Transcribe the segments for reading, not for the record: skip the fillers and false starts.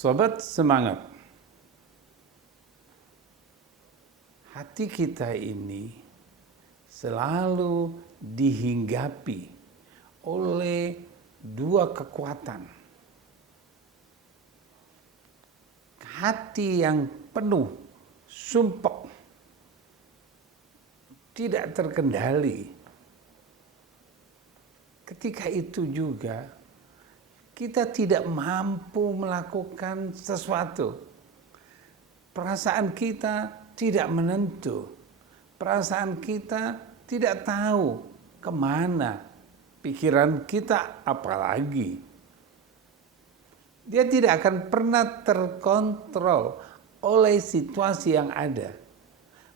Sobat semangat, hati kita ini selalu dihinggapi oleh dua kekuatan. Hati yang penuh sumpek, tidak terkendali. Ketika itu juga kita tidak mampu melakukan sesuatu. Perasaan kita tidak menentu. Perasaan kita tidak tahu kemana. Pikiran kita apalagi. Dia tidak akan pernah terkontrol oleh situasi yang ada.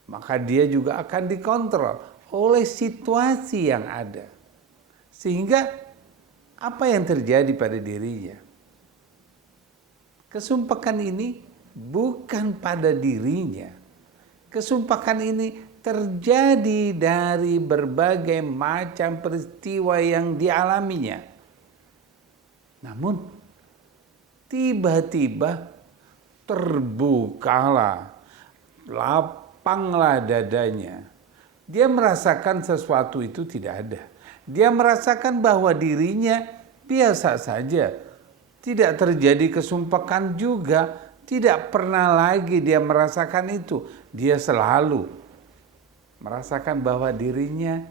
Maka dia juga akan dikontrol oleh situasi yang ada. Sehingga apa yang terjadi pada dirinya? Kesumpakan ini bukan pada dirinya. Kesumpakan ini terjadi dari berbagai macam peristiwa yang dialaminya. Namun tiba-tiba terbukalah, lapanglah dadanya. Dia merasakan sesuatu itu tidak ada. Dia merasakan bahwa dirinya biasa saja. Tidak terjadi kesumpakan juga. Tidak pernah lagi dia merasakan itu. Dia selalu merasakan bahwa dirinya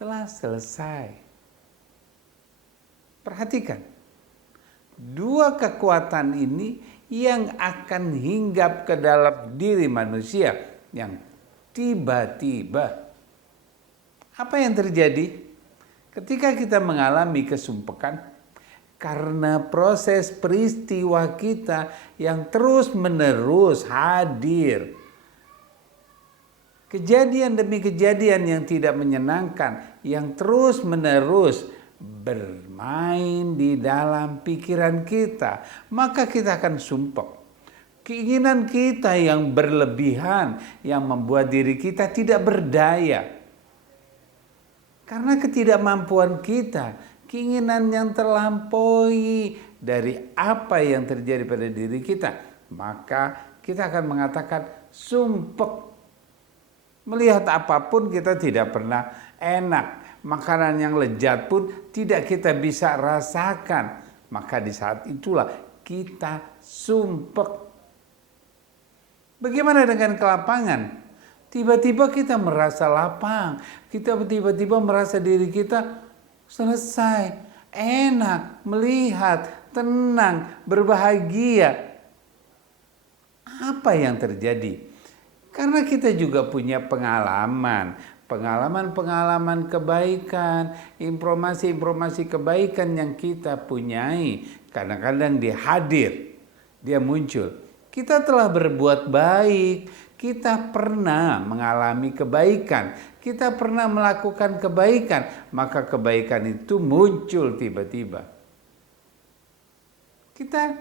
telah selesai. Perhatikan. Dua kekuatan ini yang akan hinggap ke dalam diri manusia yang tiba-tiba. Apa yang terjadi ketika kita mengalami kesumpakan? Karena proses peristiwa kita yang terus-menerus hadir. Kejadian demi kejadian yang tidak menyenangkan, yang terus-menerus bermain di dalam pikiran kita, maka kita akan sumpek. Keinginan kita yang berlebihan, yang membuat diri kita tidak berdaya. Karena ketidakmampuan kita, keinginan yang terlampaui dari apa yang terjadi pada diri kita, maka kita akan mengatakan sumpek. Melihat apapun kita tidak pernah enak. Makanan yang lezat pun tidak kita bisa rasakan. Maka di saat itulah kita sumpek. Bagaimana dengan kelapangan? Tiba-tiba kita merasa lapang, kita tiba-tiba merasa diri kita selesai, enak, melihat, tenang, berbahagia. Apa yang terjadi? Karena kita juga punya pengalaman kebaikan, informasi kebaikan yang kita punyai. Kadang-kadang dia hadir, dia muncul. Kita telah berbuat baik. Kita pernah mengalami kebaikan, kita pernah melakukan kebaikan, maka kebaikan itu muncul tiba-tiba. Kita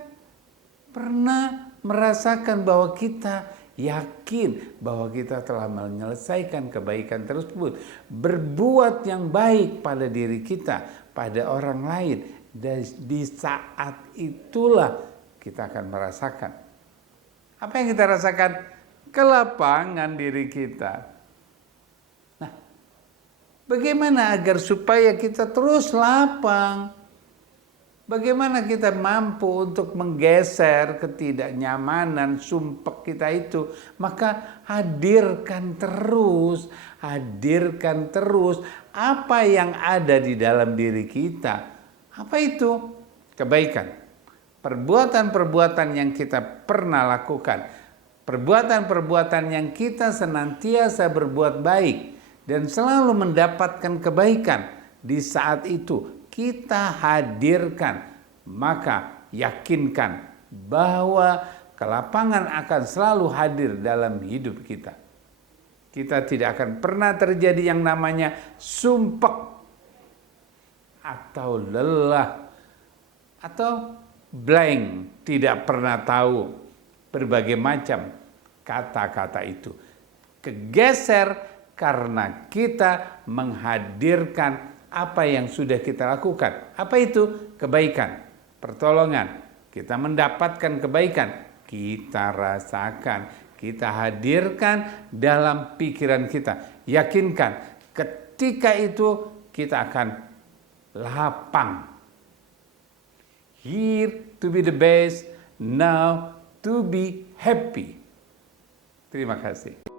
pernah merasakan bahwa kita yakin bahwa kita telah menyelesaikan kebaikan tersebut, berbuat yang baik pada diri kita, pada orang lain, dan di saat itulah kita akan merasakan. Apa yang kita rasakan? Kelapangan diri kita. Nah, bagaimana agar supaya kita terus lapang? Bagaimana kita mampu untuk menggeser ketidaknyamanan sumpek kita itu? Maka hadirkan terus apa yang ada di dalam diri kita. Apa itu? Kebaikan. Perbuatan-perbuatan yang kita pernah lakukan. Perbuatan-perbuatan yang kita senantiasa berbuat baik dan selalu mendapatkan kebaikan. Di saat itu kita hadirkan, maka yakinkan bahwa kelapangan akan selalu hadir dalam hidup kita. Kita tidak akan pernah terjadi yang namanya sumpek atau lelah atau blank, tidak pernah tahu. Berbagai macam kata-kata itu kegeser karena kita menghadirkan apa yang sudah kita lakukan. Apa itu? Kebaikan, pertolongan, kita mendapatkan kebaikan, kita rasakan, kita hadirkan dalam pikiran kita. Yakinkan, ketika itu kita akan lapang. Here to be the best, now to be happy. Terima kasih.